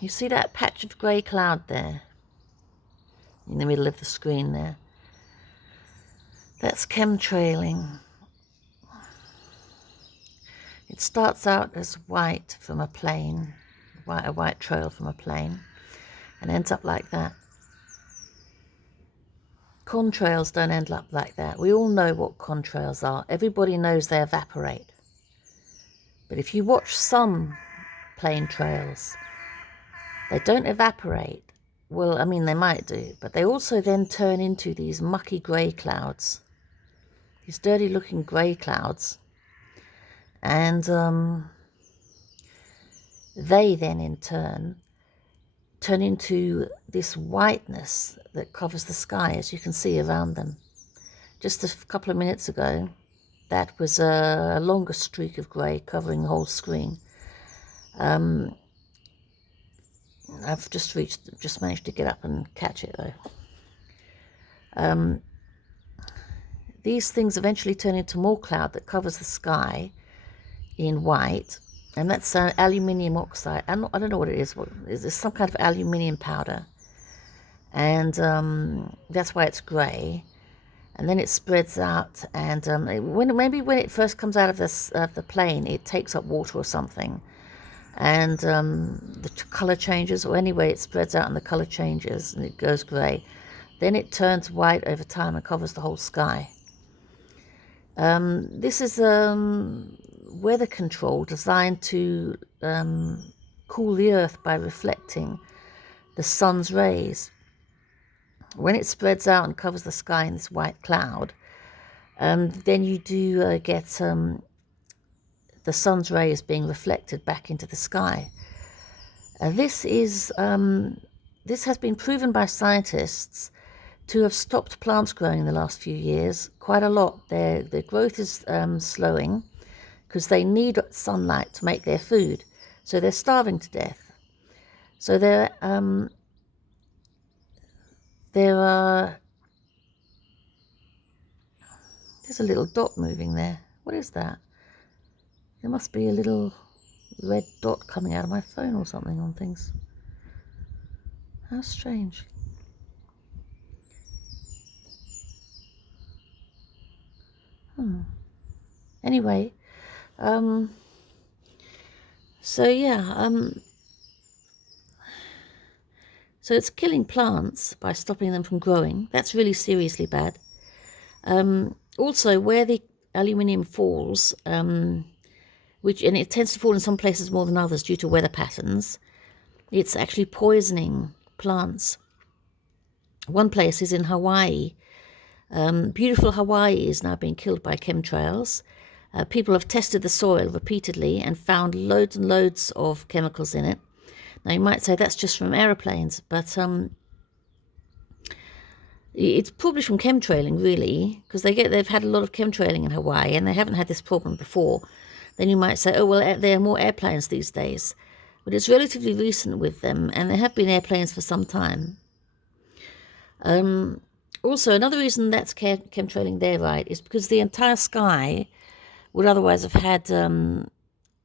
You see that patch of grey cloud there in the middle of the screen there? That's chemtrailing. It starts out as white from a plane, a white trail from a plane, and ends up like that. Contrails don't end up like that. We all know what contrails are. Everybody knows they evaporate. But if you watch some plane trails, they don't evaporate. Well, I mean, they might do, but they also then turn into these mucky grey clouds, these dirty looking grey clouds. And they then in turn into this whiteness that covers the sky, as you can see around them. Just a couple of minutes ago, that was a longer streak of grey covering the whole screen. I've just managed to get up and catch it though. These things eventually turn into more cloud that covers the sky in white, and that's aluminium oxide. I don't know what it is. It's some kind of aluminium powder, and that's why it's grey. And then it spreads out, and maybe when it first comes out of the plane, it takes up water or something, and the color changes, or anyway, it spreads out and the color changes, and it goes grey. Then it turns white over time and covers the whole sky. This is weather control designed to cool the earth by reflecting the sun's rays. When it spreads out and covers the sky in this white cloud, then you do get the sun's rays being reflected back into the sky. This has been proven by scientists to have stopped plants growing in the last few years quite a lot. Their growth is slowing because they need sunlight to make their food, so they're starving to death. So there are. There's a little dot moving there. What is that? There must be a little red dot coming out of my phone or something on things. How strange. Anyway, so yeah, so it's killing plants by stopping them from growing. That's really seriously bad. Also, where the aluminium falls, and it tends to fall in some places more than others due to weather patterns, it's actually poisoning plants. One place is in Hawaii. Beautiful Hawaii is now being killed by chemtrails. People have tested the soil repeatedly and found loads and loads of chemicals in it. Now you might say that's just from aeroplanes, but it's probably from chemtrailing, really, because they've had a lot of chemtrailing in Hawaii and they haven't had this problem before. Then you might say, oh, well, there are more airplanes these days. But it's relatively recent with them, and there have been airplanes for some time. Also, another reason that's chemtrailing there, right, is because the entire sky would otherwise have had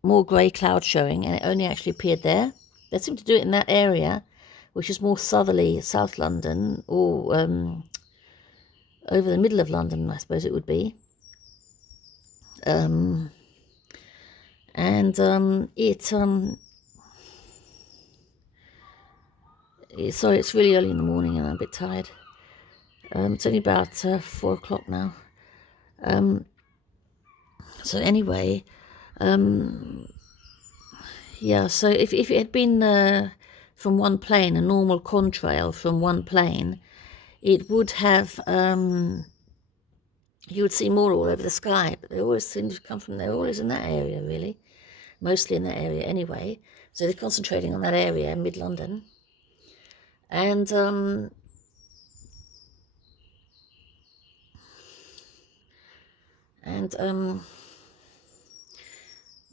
more grey cloud showing, and it only actually appeared there. They seem to do it in that area, which is more southerly, South London, or over the middle of London, I suppose it would be. Sorry, it's really early in the morning and I'm a bit tired. It's only about 4 o'clock now. So anyway, yeah, so if it had been from one plane, a normal contrail from one plane, it would have, you would see more all over the sky, but they always seem to come from, they're always in that area, really. Mostly in that area anyway. So they're concentrating on that area, mid-London. And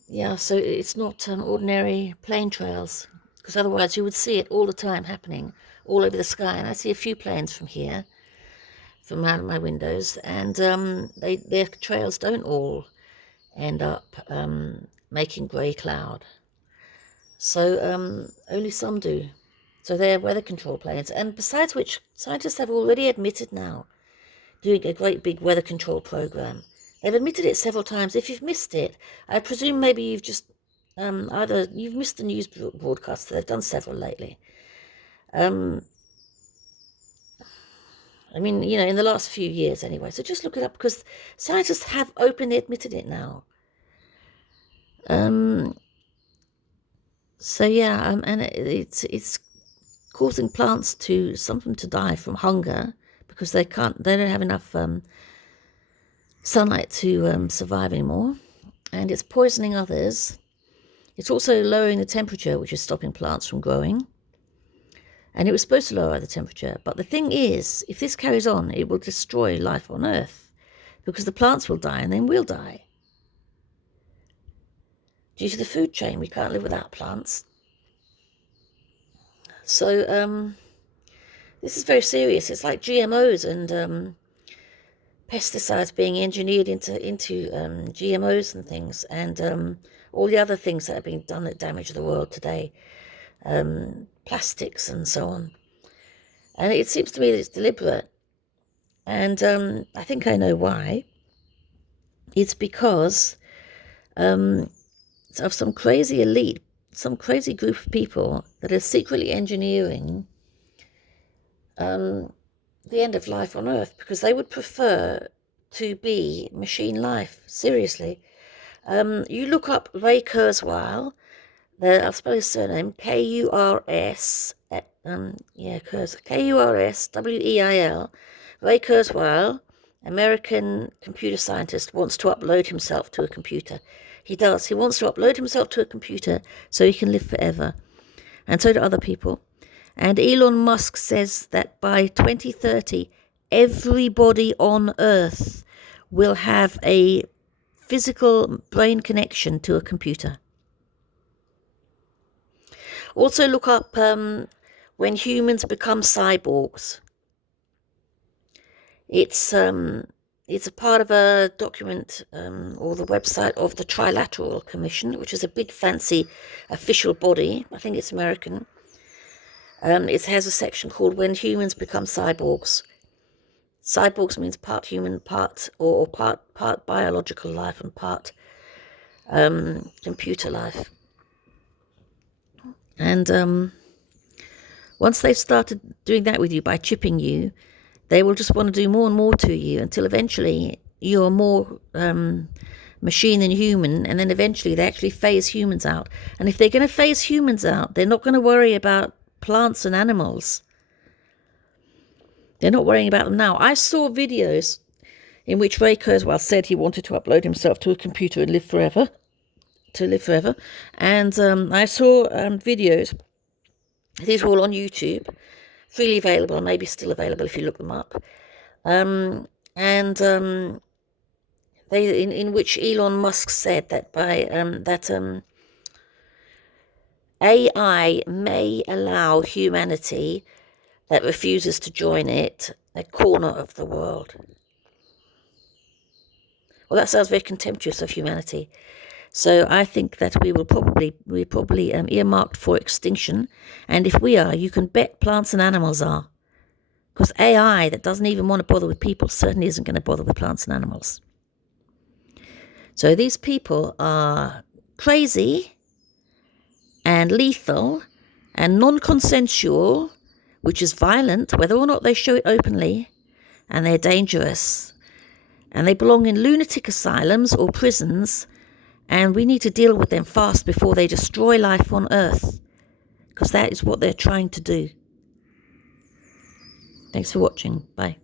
yeah, so it's not ordinary plane trails, because otherwise you would see it all the time happening all over the sky. And I see a few planes from here, from out of my windows, and their trails don't all end up making grey cloud. So only some do. So they're weather control planes. And besides which, scientists have already admitted now, doing a great big weather control program. They've admitted it several times. If you've missed it, I presume maybe you've just either you've missed the news broadcast. They've done several lately. I mean, in the last few years anyway. So just look it up, because scientists have openly admitted it now. So yeah, and it's causing plants some of them to die from hunger, because they don't have enough sunlight to survive anymore, and it's poisoning others. It's also lowering the temperature, which is stopping plants from growing. And it was supposed to lower the temperature. But the thing is, if this carries on, it will destroy life on Earth, because the plants will die and then we'll die. Due to the food chain, we can't live without plants. So this is very serious. It's like GMOs and pesticides being engineered into GMOs and things, and all the other things that are being done that damage the world today. Plastics and so on. And it seems to me that it's deliberate. And I think I know why. It's because of some crazy elite, some crazy group of people that are secretly engineering the end of life on Earth, because they would prefer to be machine life. Seriously. You look up Ray Kurzweil. I'll spell his surname, Kurs, Kursweil. Ray Kurzweil, American computer scientist, wants to upload himself to a computer. He does. He wants to upload himself to a computer so he can live forever. And so do other people. And Elon Musk says that by 2030, everybody on Earth will have a physical brain connection to a computer. Also look up When Humans Become Cyborgs. It's a part of a document or the website of the Trilateral Commission, which is a big fancy official body. I think it's American. It has a section called When Humans Become Cyborgs. Cyborgs means part human, part biological life and part computer life. And once they've started doing that with you by chipping you, they will just want to do more and more to you until eventually you're more machine than human, and then eventually they actually phase humans out. And if they're going to phase humans out, they're not going to worry about plants and animals. They're not worrying about them now. I saw videos in which Ray Kurzweil said he wanted to upload himself to a computer and live forever. And I saw videos. These are all on YouTube, freely available, maybe still available if you look them up. In which Elon Musk said that AI may allow humanity that refuses to join it a corner of the world. Well, that sounds very contemptuous of humanity. So I think that we're probably earmarked for extinction. And if we are, you can bet plants and animals are. Because AI that doesn't even want to bother with people certainly isn't going to bother with plants and animals. So these people are crazy and lethal and non-consensual, which is violent, whether or not they show it openly, and they're dangerous. And they belong in lunatic asylums or prisons, and we need to deal with them fast before they destroy life on Earth, because that is what they're trying to do. Thanks for watching. Bye.